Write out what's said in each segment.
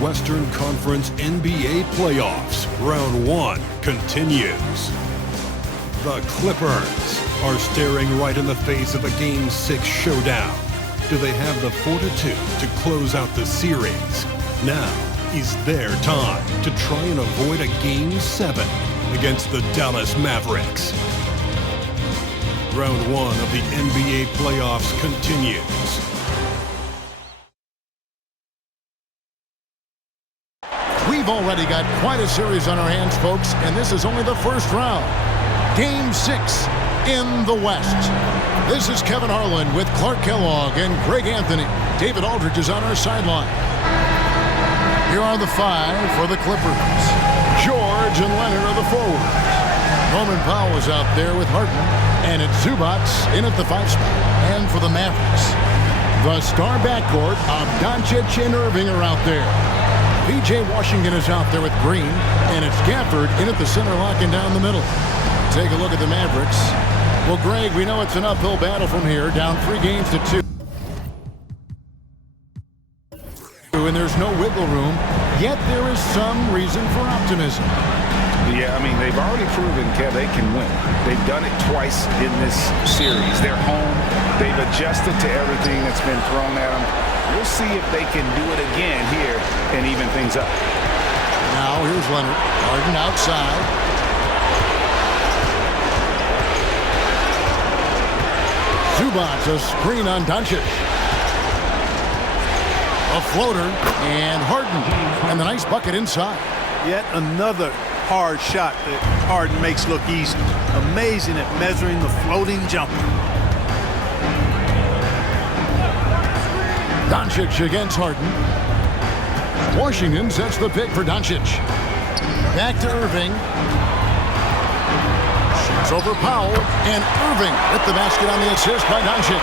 Western Conference NBA playoffs. Round 1 continues. The Clippers are staring right in the face of a Game 6 showdown. Do they have the fortitude to close out the series? Now is their time to try and avoid a Game 7 against the Dallas Mavericks. Round 1 of the NBA playoffs continues. We've already got quite a series on our hands, folks, and this is only the first round. Game 6 in the West. This is Kevin Harlan with Clark Kellogg and Greg Anthony. David Aldridge is on our sideline. Here are the 5 for the Clippers. George and Leonard are the forwards. Norman Powell is out there with Harden, and it's Zubac in at the 5 spot. And for the Mavericks, the star backcourt of Doncic and Irving are out there. P.J. Washington is out there with Green, and it's Gafford in at the center, locking down the middle. Take a look at the Mavericks. Well, Greg, we know it's an uphill battle from here, down 3 games to 2. And there's no wiggle room, yet there is some reason for optimism. Yeah, I mean, they've already proven, Kev, they can win. They've done it twice in this series. They're home. They've adjusted to everything that's been thrown at them. We'll see if they can do it again here and even things up. Now here's Leonard. Harden outside. Zubac, a screen on Doncic. A floater, and Harden. And the nice bucket inside. Yet another hard shot that Harden makes look easy. Amazing at measuring the floating jumper. Doncic against Harden. Washington sets the pick for Doncic. Back to Irving. Shoots over Powell, and Irving with the basket on the assist by Doncic.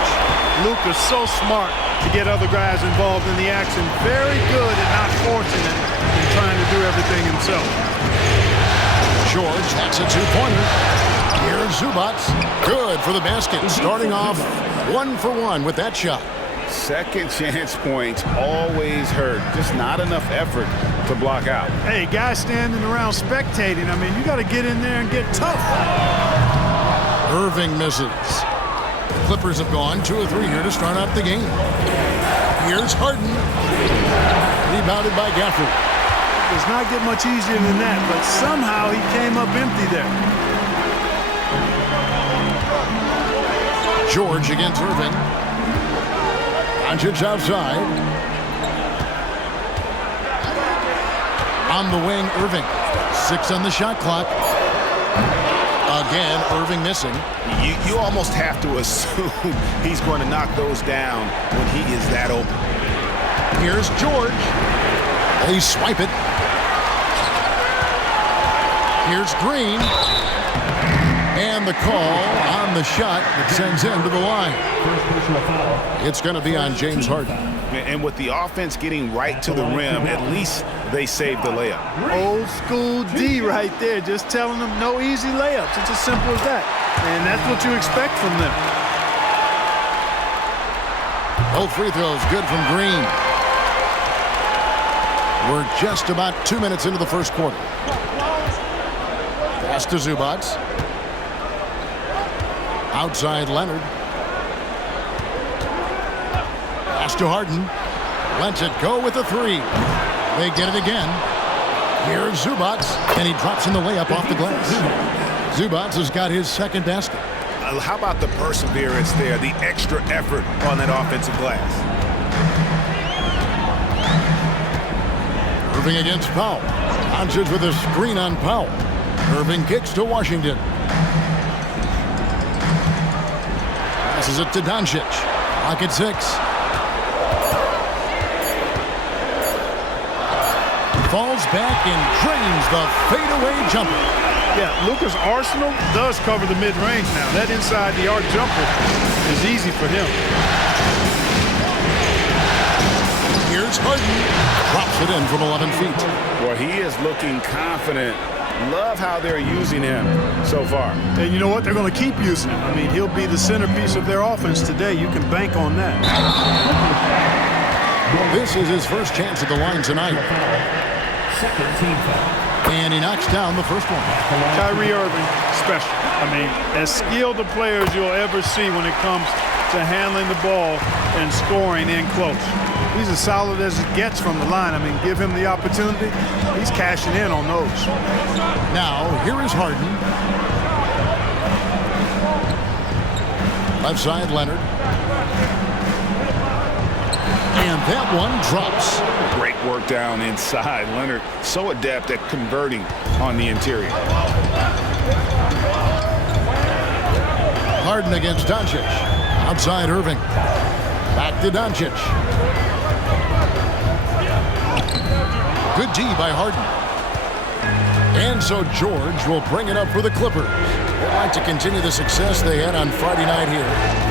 Luka's so smart to get other guys involved in the action. Very good at not forcing it and trying to do everything himself. George, that's a 2-pointer. Here's Zubac. Good for the basket. Starting off 1 for 1 with that shot. Second chance points always hurt. Just not enough effort to block out. Hey, guys standing around spectating. I mean, you got to get in there and get tough. Irving misses. The Clippers have gone 2 of 3 here to start out the game. Here's Harden. Rebounded by Gafford. It does not get much easier than that, but somehow he came up empty there. George against Irving. Doncic outside. On the wing, Irving. 6 on the shot clock. Again, Irving missing. You almost have to assume he's going to knock those down when he is that open. Here's George. They swipe it. Here's Green. And the call on the shot that sends him to the line. It's going to be on James Harden. And with the offense getting right to the rim, at least they saved the layup. Old school D right there, just telling them no easy layups. It's as simple as that. And that's what you expect from them. Both free throws good from Green. We're just about 2 minutes into the first quarter. Pass to Zubac. Outside Leonard. Pass to Harden. Lets it go with the 3. They get it again. Here's Zubac, and he drops in the layup off the glass. Zubac has got his second basket. How about the perseverance there, the extra effort on that offensive glass? Irving against Powell. Doncic with a screen on Powell. Irving kicks to Washington. Passes it to Doncic. Clock at 6. Falls back and drains the fadeaway jumper. Yeah, Luka's arsenal does cover the mid-range now. That inside the arc jumper is easy for him. Here's Harden. Drops it in from 11 feet. Well, he is looking confident. Love how they're using him so far. And you know what? They're going to keep using him. I mean, he'll be the centerpiece of their offense today. You can bank on that. This is his first chance at the line tonight. Second team foul. And he knocks down the first one. Kyrie Irving, special. I mean, as skilled a player as you'll ever see when it comes to handling the ball and scoring in close. He's as solid as it gets from the line. I mean, give him the opportunity. He's cashing in on those. Now, here is Harden. Left side, Leonard. And that one drops. Great work down inside. Leonard so adept at converting on the interior. Harden against Doncic. Outside Irving. Back to Doncic. Good D by Harden. And so George will bring it up for the Clippers. They'd like to continue the success they had on Friday night here.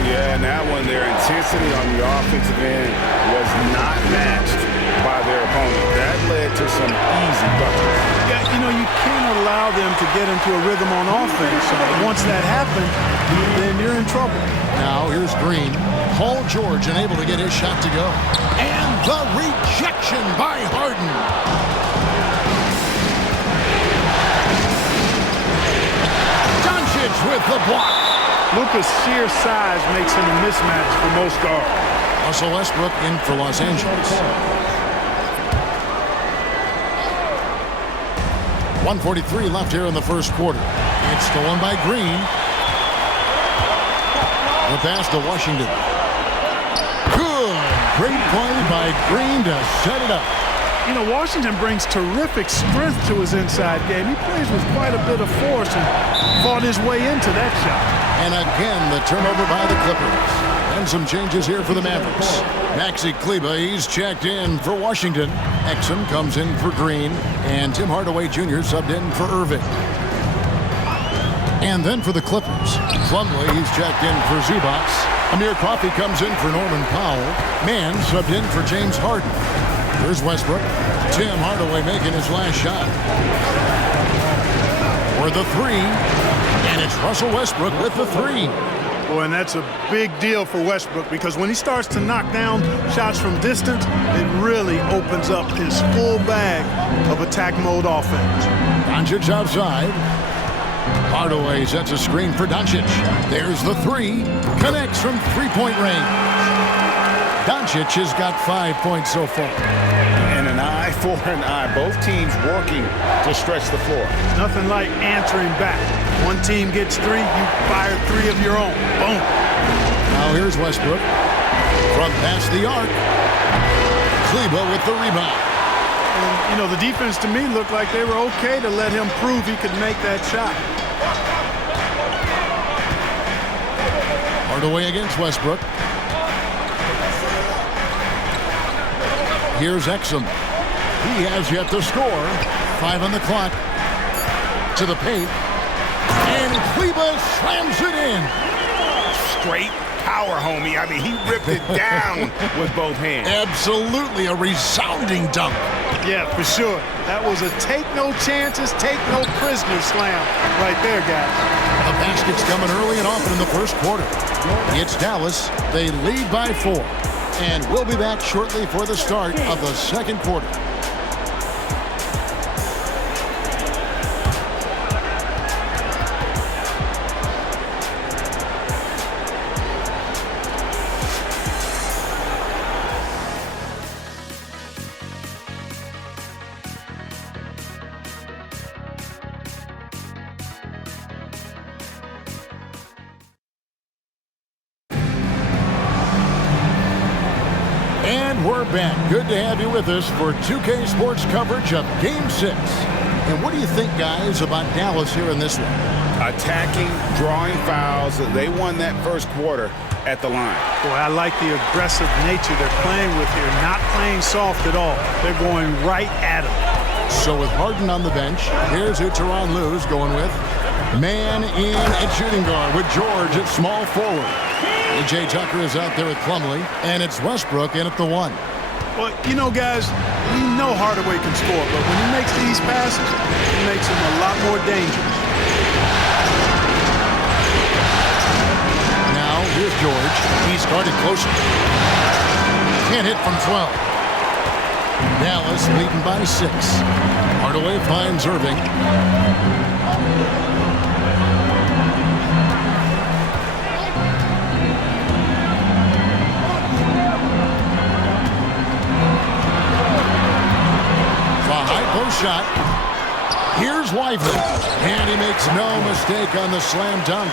Yeah, and that one, their intensity on the offensive end was not matched by their opponent. That led to some easy buckets. Yeah, you know, you can't allow them to get into a rhythm on offense. Once that happens, then you're in trouble. Now here's Green. Paul George unable to get his shot to go. And the rejection by Harden. Doncic with the block. Luka's sheer size makes him a mismatch for most guards. Russell Westbrook in for Los Angeles. 1:43 left here in the first quarter. It's stolen by Green. The pass to Washington. Good. Great play by Green to set it up. You know, Washington brings terrific strength to his inside game. He plays with quite a bit of force and fought his way into that shot. And again, the turnover by the Clippers. And some changes here for the Mavericks. Maxi Kleber, he's checked in for Washington. Exum comes in for Green. And Tim Hardaway Jr. subbed in for Irving. And then for the Clippers, Plumlee, he's checked in for Zubac. Amir Coffey comes in for Norman Powell. Mann subbed in for James Harden. Here's Westbrook. Tim Hardaway making his last shot. For the three. And it's Russell Westbrook with the three. Boy, and that's a big deal for Westbrook because when he starts to knock down shots from distance, it really opens up his full bag of attack mode offense. Doncic outside. Hardaway sets a screen for Doncic. There's the three. Connects from three-point range. Doncic has got 5 points so far. And an eye for an eye. Both teams working to stretch the floor. Nothing like answering back. One team gets three, you fire three of your own. Boom. Now here's Westbrook. From past the arc. Kleber with the rebound. And, you know, the defense to me looked like they were okay to let him prove he could make that shot. Hardaway against Westbrook. Here's Exum. He has yet to score. 5 on the clock. To the paint. And Kleber slams it in. Straight power, homie. I mean, he ripped it down with both hands. Absolutely a resounding dunk. Yeah, for sure. That was a take no chances, take no prisoners slam right there, guys. The basket's coming early and often in the first quarter. It's Dallas. They lead by 4. And we'll be back shortly for the start of the second quarter. We're back. Good to have you with us for 2K Sports coverage of Game 6. And what do you think, guys, about Dallas here in this one? Attacking, drawing fouls. They won that first quarter at the line. Boy, I like the aggressive nature they're playing with here. Not playing soft at all. They're going right at him. So with Harden on the bench, here's who Tyronn Lue's going with. Man in at shooting guard with George at small forward. A.J. Tucker is out there with Plumlee, and it's Westbrook in at the 1. Well, you know, guys, we know Hardaway can score, but when he makes these passes, it makes him a lot more dangerous. Now, here's George. He's guarded closer. Can't hit from 12. Dallas leading by 6. Hardaway finds Irving. A high post shot. Here's Lively. And he makes no mistake on the slam dunk.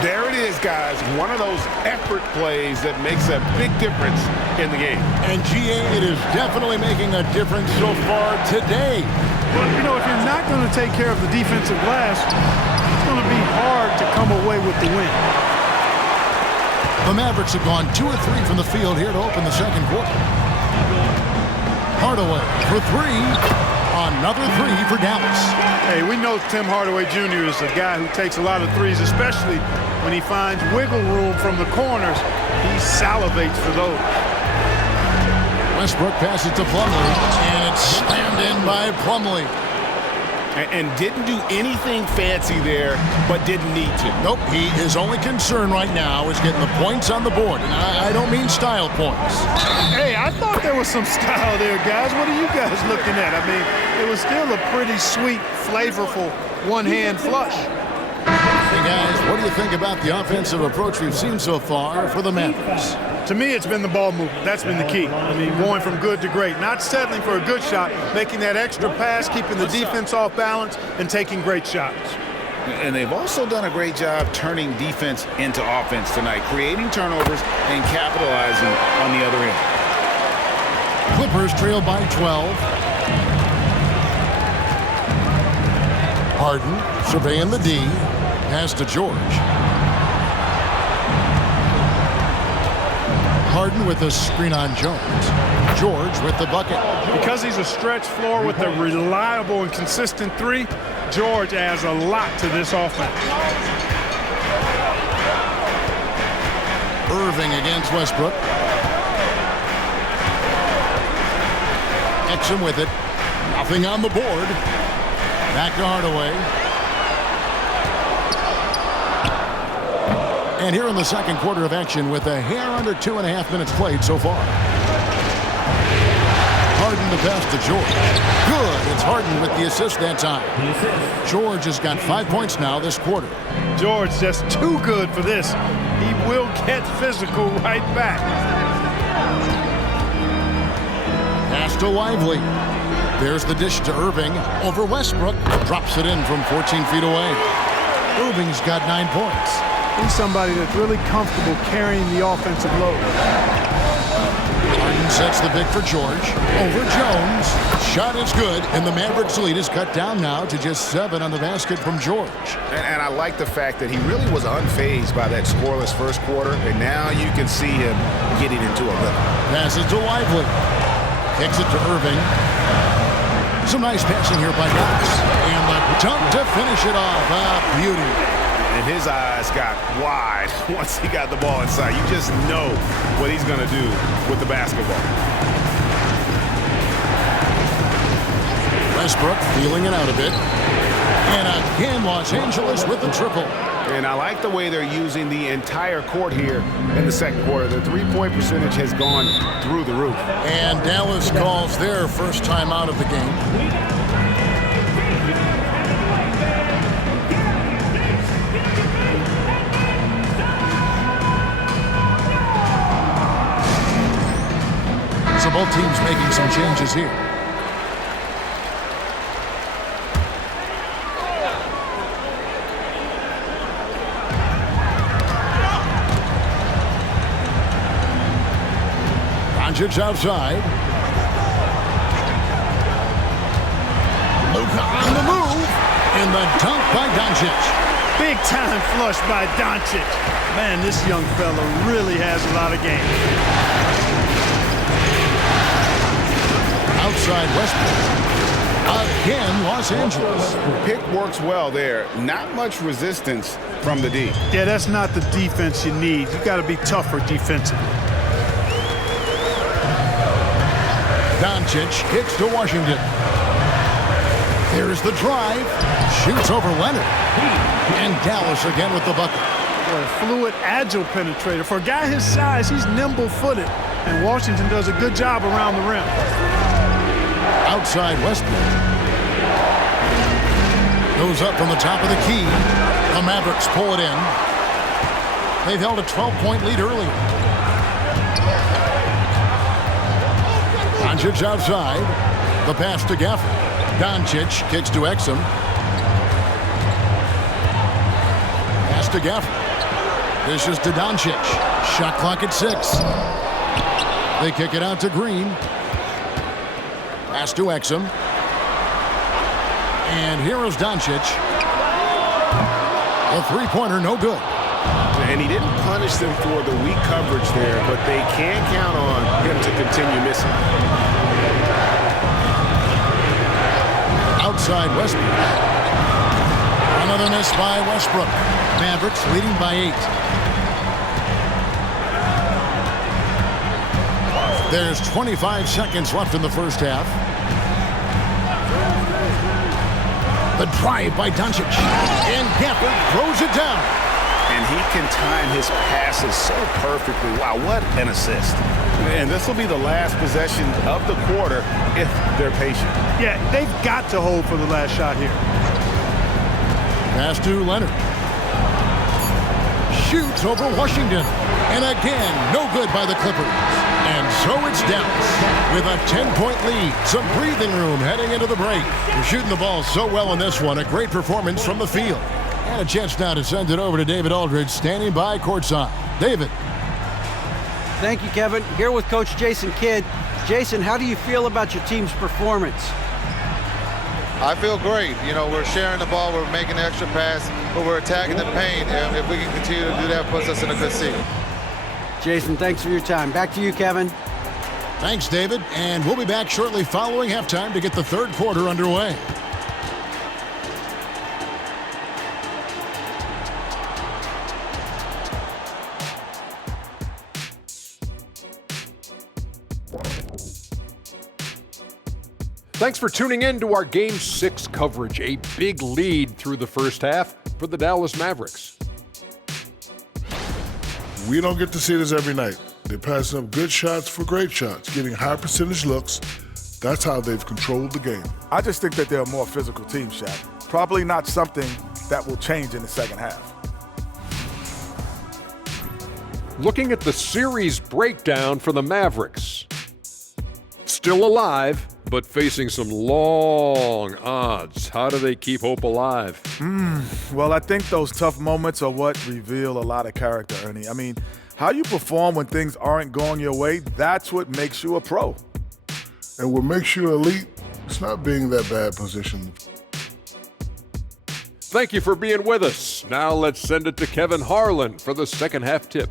There it is, guys. One of those effort plays that makes a big difference in the game. And GA, it is definitely making a difference so far today. Well, you know, if you're not going to take care of the defensive glass, it's going to be hard to come away with the win. The Mavericks have gone 2 of 3 from the field here to open the second quarter. Hardaway for 3. Another 3 for Dallas. Hey, we know Tim Hardaway Jr. is a guy who takes a lot of threes, especially when he finds wiggle room from the corners. He salivates for those. Westbrook passes to Plumlee, and it's slammed in by Plumlee. And didn't do anything fancy there, but didn't need to. Nope, his only concern right now is getting the points on the board. And I don't mean style points. Hey, I thought there was some style there, guys. What are you guys looking at? I mean, it was still a pretty sweet, flavorful one-hand flush. Hey, guys, what do you think about the offensive approach we've seen so far for the Mavericks? To me, it's been the ball movement. That's been the key. I mean, going from good to great. Not settling for a good shot, making that extra pass, keeping the defense off balance, and taking great shots. And they've also done a great job turning defense into offense tonight, creating turnovers and capitalizing on the other end. Clippers trail by 12. Harden surveying the D. Pass to George. Harden with a screen on Jones. George with the bucket. Because he's a stretch floor with a reliable and consistent 3, George adds a lot to this offense. Irving against Westbrook. Exum with it. Nothing on the board. Back to Hardaway. And here in the second quarter of action with a hair under 2.5 minutes played so far. Harden the pass to George. Good. It's Harden with the assist that time. George has got 5 points now this quarter. George just too good for this. He will get physical right back. Pass to Lively. There's the dish to Irving over Westbrook. Drops it in from 14 feet away. Irving's got 9 points. He's somebody that's really comfortable carrying the offensive load. Harden sets the pick for George. Over Jones. Shot is good, and the Mavericks lead is cut down now to just 7 on the basket from George. And I like the fact that he really was unfazed by that scoreless first quarter, and now you can see him getting into a rhythm. Passes to Lively. Kicks it to Irving. Some nice passing here by Dallas. And the dunk to finish it off. A beauty. And his eyes got wide once he got the ball inside. You just know what he's going to do with the basketball. Westbrook feeling it out a bit. And again, Los Angeles with the triple. And I like the way they're using the entire court here in the second quarter. The three-point percentage has gone through the roof. And Dallas calls their first time out of the game. So both teams making some changes here. Doncic outside. Luka on the move. And the dunk by Doncic. Big time flush by Doncic. Man, this young fella really has a lot of game. Outside Westbrook. Again, Los Angeles. Pick works well there. Not much resistance from the D. Yeah, that's not the defense you need. You got to be tougher defensively. Doncic kicks to Washington. There's the drive. Shoots over Leonard. And Dallas again with the bucket. A fluid, agile penetrator. For a guy his size, he's nimble-footed. And Washington does a good job around the rim. Outside Westbrook. Goes up from the top of the key. The Mavericks pull it in. They've held a 12-point lead earlier. Doncic outside. The pass to Gafford. Doncic kicks to Exum. Pass to Gafford. This is to Doncic. Shot clock at 6. They kick it out to Green. Pass to Exum. And here is Doncic. A three-pointer, no good. And he didn't punish them for the weak coverage there, but they can count on him to continue missing. Outside Westbrook. Another miss by Westbrook. Mavericks leading by 8. There's 25 seconds left in the first half. The drive by Doncic. And Gafford throws it down. And he can time his passes so perfectly. Wow, what an assist. And this will be the last possession of the quarter if they're patient. Yeah, they've got to hold for the last shot here. Pass to Leonard. Shoots over Washington. And again, no good by the Clippers. And so it's Dallas with a 10-point lead. Some breathing room heading into the break. They're shooting the ball so well in this one. A great performance from the field. And a chance now to send it over to David Aldridge, standing by courtside. David. Thank you, Kevin. Here with Coach Jason Kidd. Jason, how do you feel about your team's performance? I feel great. You know, we're sharing the ball, we're making the extra pass, but we're attacking the paint. And if we can continue to do that, puts us in a good seat. Jason, thanks for your time. Back to you, Kevin. Thanks, David. And we'll be back shortly following halftime to get the third quarter underway. Thanks for tuning in to our Game 6 coverage. A big lead through the first half for the Dallas Mavericks. We don't get to see this every night. They're passing up good shots for great shots, getting high percentage looks. That's how they've controlled the game. I just think that they're a more physical team, Shaq. Probably not something that will change in the second half. Looking at the series breakdown for the Mavericks. Still alive, but facing some long odds. How do they keep hope alive? Well, I think those tough moments are what reveal a lot of character, Ernie. I mean, how you perform when things aren't going your way, that's what makes you a pro. And what makes you elite, it's not being that bad positioned. Thank you for being with us. Now let's send it to Kevin Harlan for the second half tip.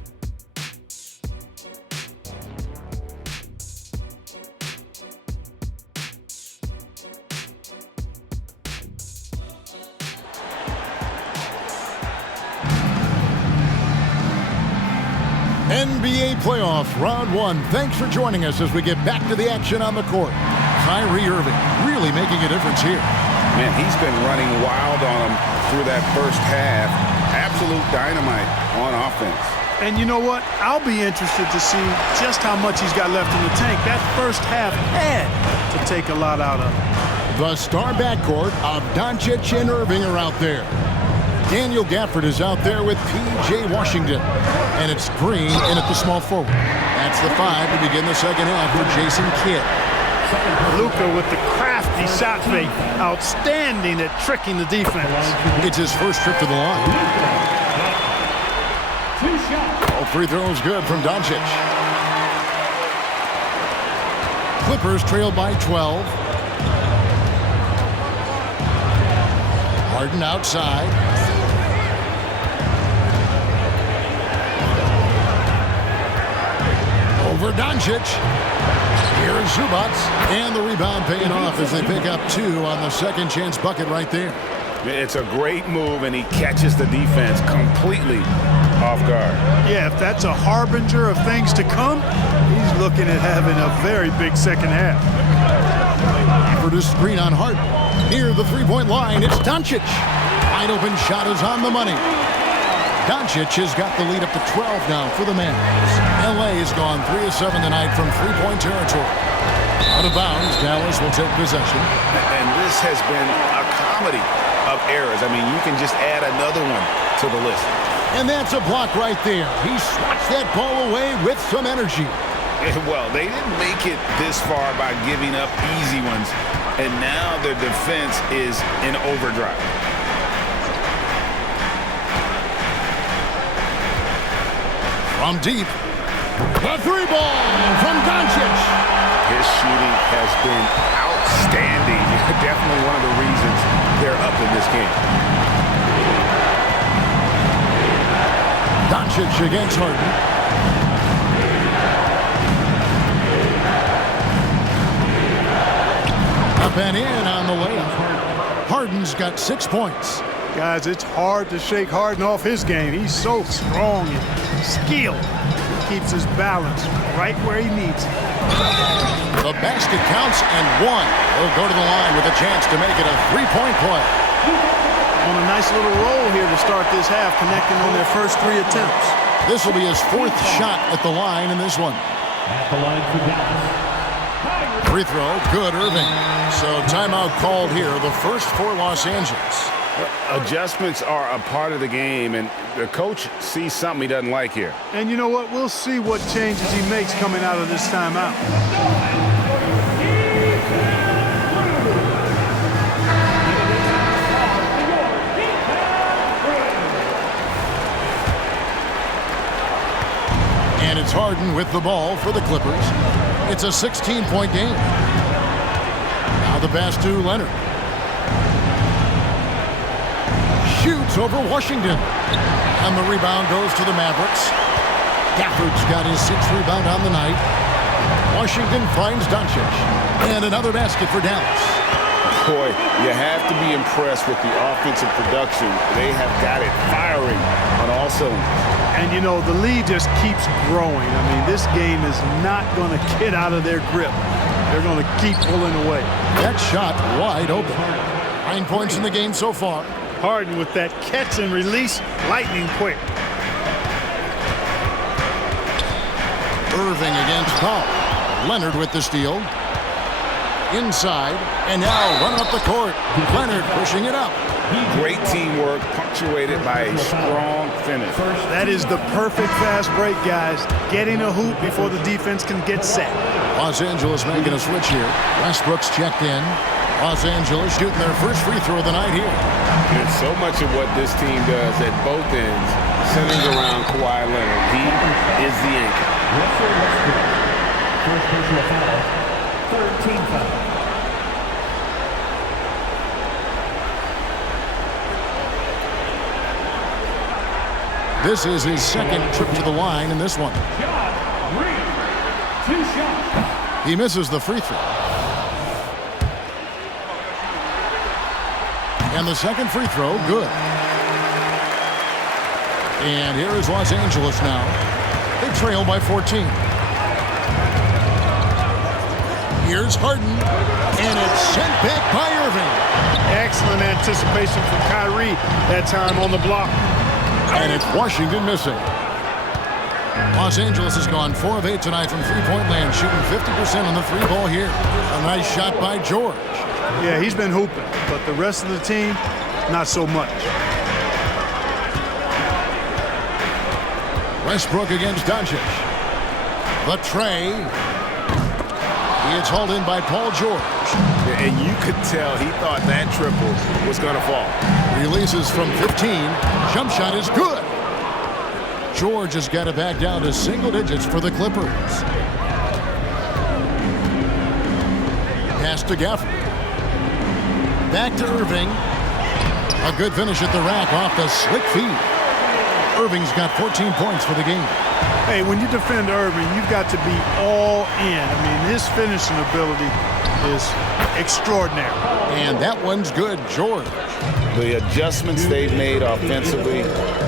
NBA playoff round 1. Thanks for joining us as we get back to the action on the court. Kyrie Irving really making a difference here. Man, he's been running wild on them through that first half. Absolute dynamite on offense. And you know what? I'll be interested to see just how much he's got left in the tank. That first half had to take a lot out of him. The star backcourt of Doncic and Irving are out there. Daniel Gafford is out there with P.J. Washington. And it's Green in at the small forward. That's the 5 to begin the second half for Jason Kidd. Luka with the crafty shot fake. Outstanding at tricking the defense. It's his first trip to the line. All free throws good from Doncic. Clippers trail by 12. Harden outside. Over Doncic. Here is Zubac. And the rebound paying off as they pick up 2 on the second chance bucket right there. It's a great move, and he catches the defense completely off guard. Yeah, if that's a harbinger of things to come, he's looking at having a very big second half. For the screen on Harden. Near the three-point line, it's Doncic. Wide open shot is on the money. Doncic has got the lead up to 12 now for the Mavs. L.A. has gone 3 of 7 tonight from three-point territory. Out of bounds, Dallas will take possession. And this has been a comedy of errors. I mean, you can just add another one to the list. And that's a block right there. He swats that ball away with some energy. Well, they didn't make it this far by giving up easy ones, and now their defense is in overdrive. From deep, the three ball from Doncic. His shooting has been outstanding. Definitely one of the reasons they're up in this game. Doncic against Harden. Up and in on the layup. Harden's got 6 points. Guys, it's hard to shake Harden off his game. He's so strong and skilled. He keeps his balance right where he needs it. The basket counts and one. He'll go to the line with a chance to make it a three-point play. On a nice little roll here to start this half, connecting on their first 3 attempts. This will be his 4th shot at the line in this one. At the line for Dallas. Free throw, good, Irving. So timeout called here, the first for Los Angeles. Adjustments are a part of the game, and the coach sees something he doesn't like here. And you know what? We'll see what changes he makes coming out of this timeout. And it's Harden with the ball for the Clippers. It's a 16-point game. Now the pass to Leonard. Shoots over Washington. And the rebound goes to the Mavericks. Gafford's got his 6th rebound on the night. Washington finds Doncic. And another basket for Dallas. Boy, you have to be impressed with the offensive production. They have got it firing on all cylinders. And, you know, the lead just keeps growing. I mean, this game is not going to get out of their grip. They're going to keep pulling away. That shot wide open. 9 points in the game so far. Harden with that catch and release, lightning quick. Irving against Powell. Leonard with the steal. Inside, and now running up the court. Leonard pushing it up. Great teamwork, punctuated by a strong finish. That is the perfect fast break, guys. Getting a hoop before the defense can get set. Los Angeles making a switch here. Westbrook's checked in. Los Angeles shooting their first free throw of the night here. And so much of what this team does at both ends centers around Kawhi Leonard. He is the anchor. First personal foul. Third team foul. This is his second trip to the line in this one. He misses the free throw. And the second free throw, good. And here is Los Angeles now. They trail by 14. Here's Harden. And it's sent back by Irving. Excellent anticipation from Kyrie that time on the block. And it's Washington missing. Los Angeles has gone 4 of 8 tonight from three-point land, shooting 50% on the three ball here. A nice shot by George. Yeah, he's been hooping, but the rest of the team, not so much. Westbrook against Doncic. The tray. It's hauled in by Paul George. And you could tell he thought that triple was going to fall. Releases from 15. Jump shot is good. George has got it back down to single digits for the Clippers. Pass to Gafford. Back to Irving. A good finish at the rack off the slick feed. Irving's got 14 points for the game. Hey, when you defend Irving, you've got to be all in. I mean, his finishing ability is extraordinary. And that one's good, George. The adjustments they've made offensively,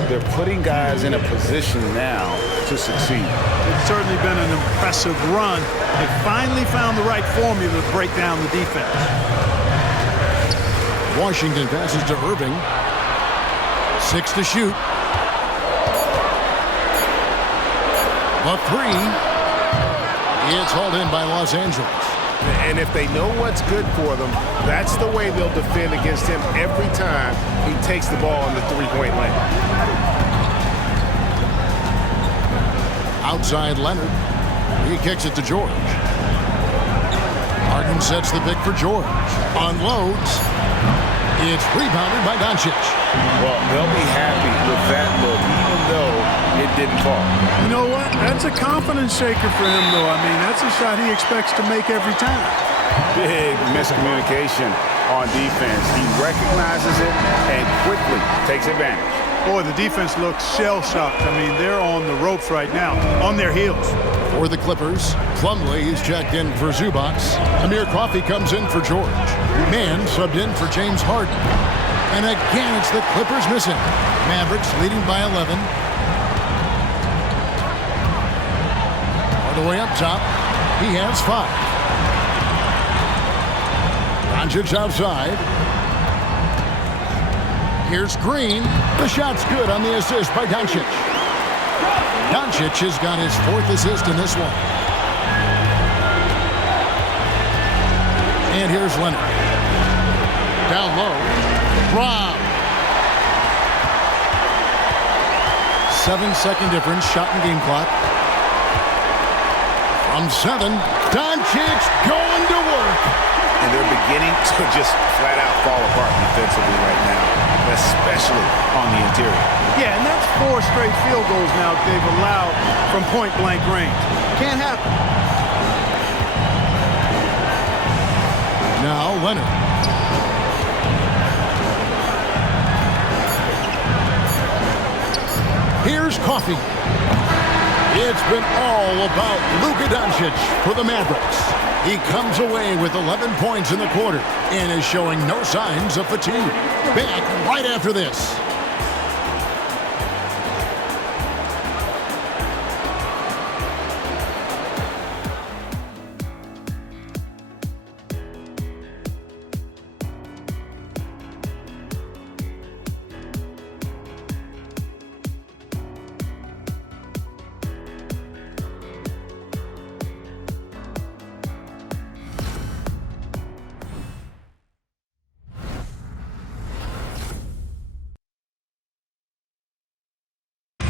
they're putting guys in a position now to succeed. It's certainly been an impressive run. They finally found the right formula to break down the defense. Washington passes to Irving. 6 to shoot. The three. It's hauled in by Los Angeles. And if they know what's good for them, that's the way they'll defend against him every time he takes the ball in the three-point lane. Outside Leonard. He kicks it to George. Harden sets the pick for George. Unloads. It's rebounded by Doncic. Well, they'll be happy with that look, even though it didn't fall. You know what? That's a confidence shaker for him, though. I mean, that's a shot he expects to make every time. Big miscommunication on defense. He recognizes it and quickly takes advantage. Boy, the defense looks shell-shocked. I mean, they're on the ropes right now, on their heels. For the Clippers, Plumlee is checked in for Zubac. Amir Coffey comes in for George. Mann subbed in for James Harden. And again, it's the Clippers missing. Mavericks leading by 11. All the way up top, he has 5. Doncic outside. Here's Green. The shot's good on the assist by Doncic. Doncic has got his 4th assist in this one. And here's Leonard. Down low. Rob. 7-second difference, shot and game clock. From 7, Doncic going to work. And they're beginning to just flat out fall apart defensively right now, especially on the interior. Yeah, and that's 4 straight field goals now they've allowed from point-blank range. Can't happen. Now Leonard. Here's Coffey. It's been all about Luka Doncic for the Mavericks. He comes away with 11 points in the quarter and is showing no signs of fatigue. Back right after this.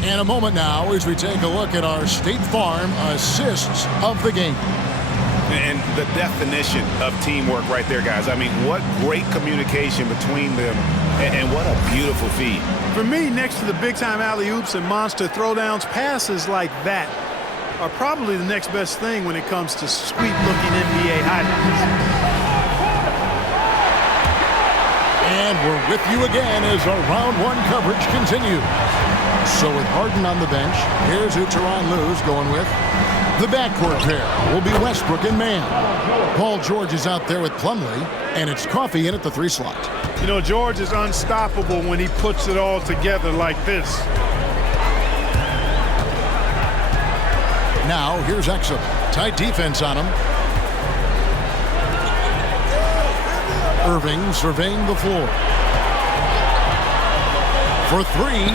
And a moment now as we take a look at our State Farm assists of the game. And the definition of teamwork right there, guys. I mean, what great communication between them, and what a beautiful feed. For me, next to the big-time alley-oops and monster throwdowns, passes like that are probably the next best thing when it comes to sweet-looking NBA highlights. And we're with you again as our round 1 coverage continues. So with Harden on the bench, here's who Tyronn Lue's going with. The backcourt pair will be Westbrook and Mann. Paul George is out there with Plumlee, and it's Coffey in at the 3 slot. You know, George is unstoppable when he puts it all together like this. Now, here's Exum. Tight defense on him. Irving surveying the floor. For 3.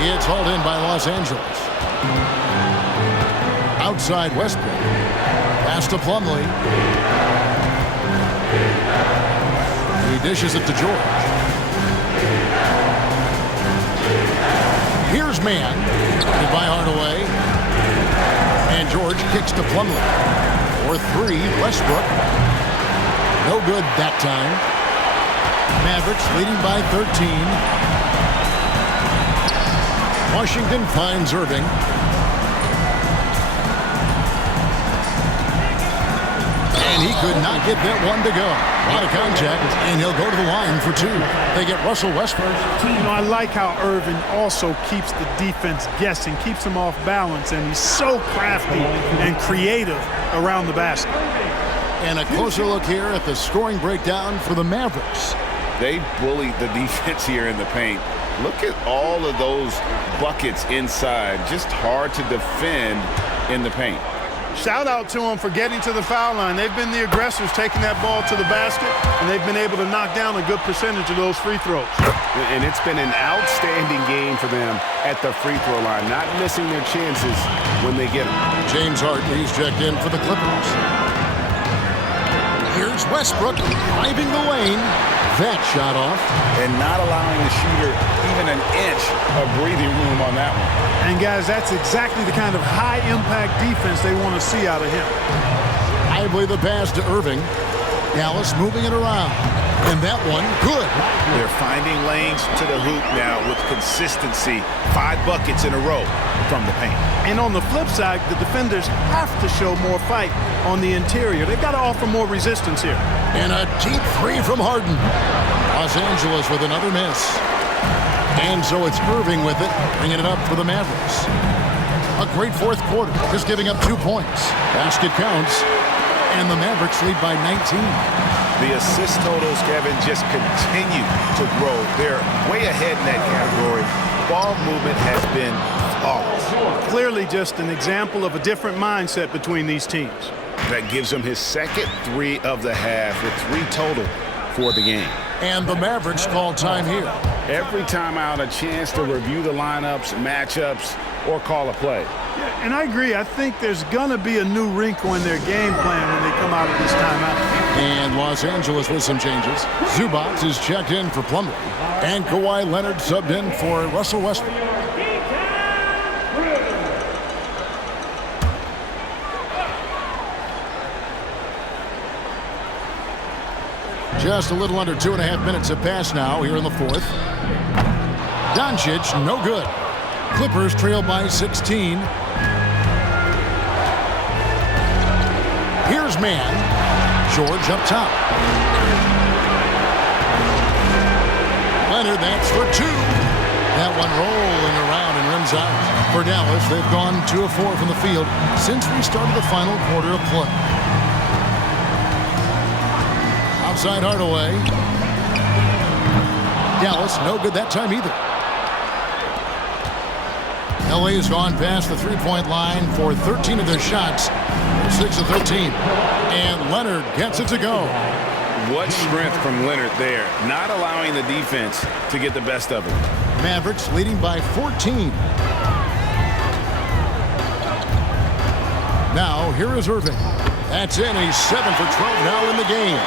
It's hauled in by Los Angeles. Outside Westbrook. Pass to Plumlee. He dishes it to George. Here's Mann. By Hardaway. And George kicks to Plumlee. For 3, Westbrook. No good that time. Mavericks leading by 13. Washington finds Irving. And he could not get that one to go. A lot of contact, and he'll go to the line for 2. They get Russell Westbrook. You know, I like how Irving also keeps the defense guessing, keeps them off balance, and he's so crafty and creative around the basket. And a closer look here at the scoring breakdown for the Mavericks. They bullied the defense here in the paint. Look at all of those buckets inside. Just hard to defend in the paint. Shout out to them for getting to the foul line. They've been the aggressors taking that ball to the basket, and they've been able to knock down a good percentage of those free throws. And it's been an outstanding game for them at the free throw line, not missing their chances when they get them. James Harden, he's checked in for the Clippers. Here's Westbrook driving the lane. That shot off. And not allowing the shooter even an inch of breathing room on that one. And, guys, that's exactly the kind of high-impact defense they want to see out of him. Lively the pass to Irving. Dallas moving it around. And that one, good. They're finding lanes to the hoop now with consistency. 5 buckets in a row from the paint. And on the flip side, the defenders have to show more fight on the interior. They've got to offer more resistance here. And a deep three from Harden. Los Angeles with another miss. And so it's Irving with it, bringing it up for the Mavericks. A great fourth quarter, just giving up 2 points. Basket counts, and the Mavericks lead by 19. The assist totals, Kevin, just continue to grow. They're way ahead in that category. Ball movement has been flawless. Clearly just an example of a different mindset between these teams. That gives him his second 3 of the half with 3 total for the game. And the Mavericks call time here. Every timeout, a chance to review the lineups, matchups, or call a play. Yeah, and I agree. I think there's going to be a new wrinkle in their game plan when they come out of this timeout. And Los Angeles with some changes. Zubac is checked in for Plumlee. And Kawhi Leonard subbed in for Russell Westbrook. Just a little under 2.5 minutes have passed now here in the fourth. Doncic, no good. Clippers trail by 16. Here's Mann. George up top. Leonard, that's for 2. That one rolling around and rims out. For Dallas, they've gone 2 of 4 from the field since we started the final quarter of play. Outside Hardaway. Dallas, no good that time either. LA has gone past the three-point line for 13 of their shots. 6 of 13. And Leonard gets it to go. What strength from Leonard there, not allowing the defense to get the best of him. Mavericks leading by 14. Now, here is Irving. That's in. He's 7 for 12 now in the game.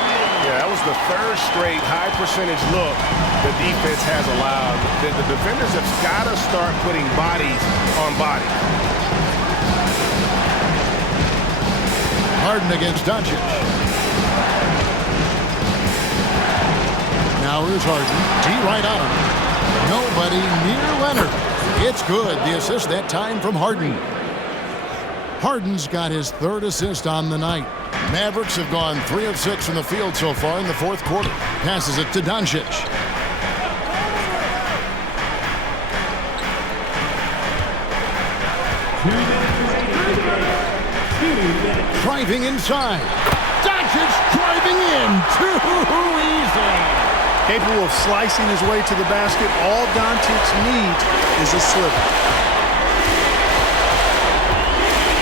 Yeah, that was the third straight high-percentage look the defense has allowed. The defenders have got to start putting bodies on bodies. Harden against Doncic. Now here's Harden. D right on him. Nobody near Leonard. It's good. The assist that time from Harden. Harden's got his 3rd assist on the night. Mavericks have gone 3 of 6 from the field so far in the fourth quarter. Passes it to Doncic. Driving inside. Doncic driving in. Too easy. Capable of slicing his way to the basket. All Doncic needs is a sliver.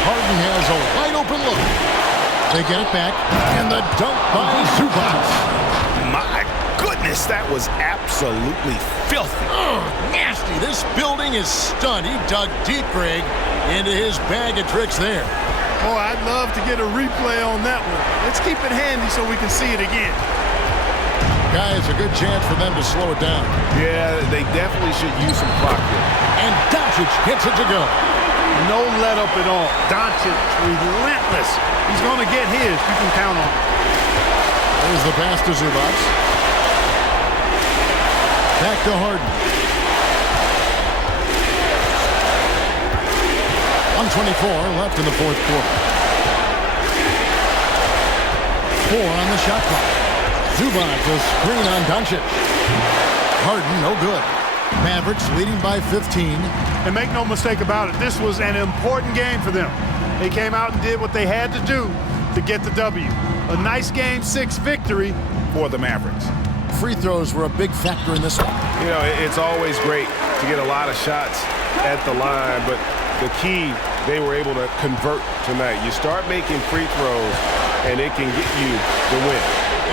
Harden has a wide open look. They get it back, and the dunk by Zubac. My goodness, that was absolutely filthy. Oh, nasty. This building is stunned. He dug deep, Greg, into his bag of tricks there. Oh, I'd love to get a replay on that one. Let's keep it handy so we can see it again. Guys, a good chance for them to slow it down. Yeah, they definitely should use some clock here. And Doncic gets it to go. No let up at all. Doncic, relentless. He's going to get his. You can count on it. There's the pass to Zubac. Back to Harden. 1:24 left in the fourth quarter. 4 on the shot clock. Zubac, a screen on Doncic. Harden, no good. Mavericks leading by 15. And make no mistake about it, this was an important game for them. They came out and did what they had to do to get the W. A nice Game 6 victory for the Mavericks. Free throws were a big factor in this one. You know, it's always great to get a lot of shots at the line, but the key they were able to convert tonight. You start making free throws, and it can get you the win.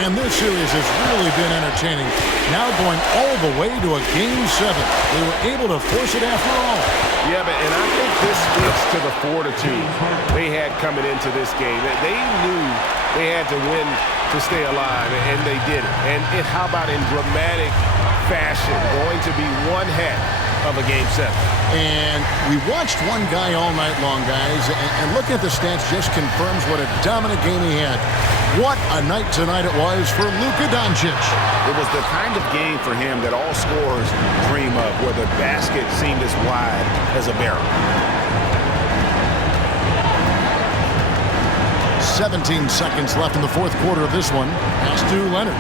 And this series has really been entertaining. Now going all the way to a Game 7. They were able to force it after all. Yeah, and I think this speaks to the fortitude they had coming into this game. They knew they had to win to stay alive, and they did it. And how about in dramatic fashion, going to be one half of a Game 7. And we watched one guy all night long, guys, and looking at the stats just confirms what a dominant game he had. What a night tonight it was for Luka Doncic. It was the kind of game for him that all scorers dream of, where the basket seemed as wide as a barrel. 17 seconds left in the fourth quarter of this one. Pass to Leonard.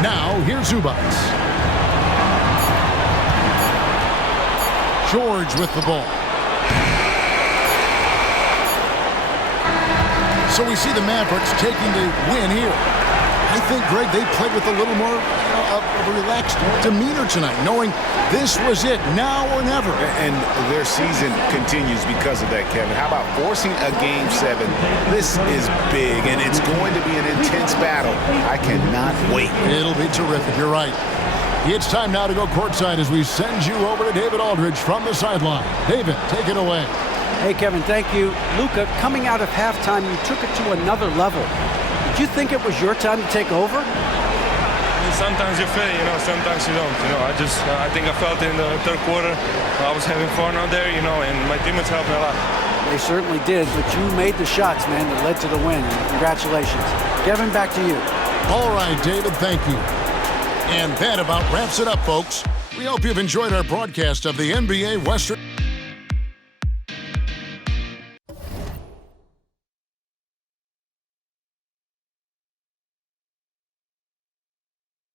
Now, here's Zubac. George with the ball. So we see the Mavericks taking the win here. I think, Greg, they played with a little more of a relaxed demeanor tonight, knowing this was it, now or never. And their season continues because of that, Kevin. How about forcing a Game 7? This is big, and it's going to be an intense battle. I cannot wait. It'll be terrific. You're right. It's time now to go courtside as we send you over to David Aldridge from the sideline. David, take it away. Hey, Kevin, thank you. Luka, coming out of halftime, you took it to another level. Did you think it was your time to take over? Sometimes you feel, sometimes you don't. I think I felt it in the third quarter. I was having fun out there, and my teammates helped me a lot. They certainly did, but you made the shots, man, that led to the win. Congratulations. Kevin, back to you. All right, David, thank you. And that about wraps it up, folks. We hope you've enjoyed our broadcast of the NBA Western.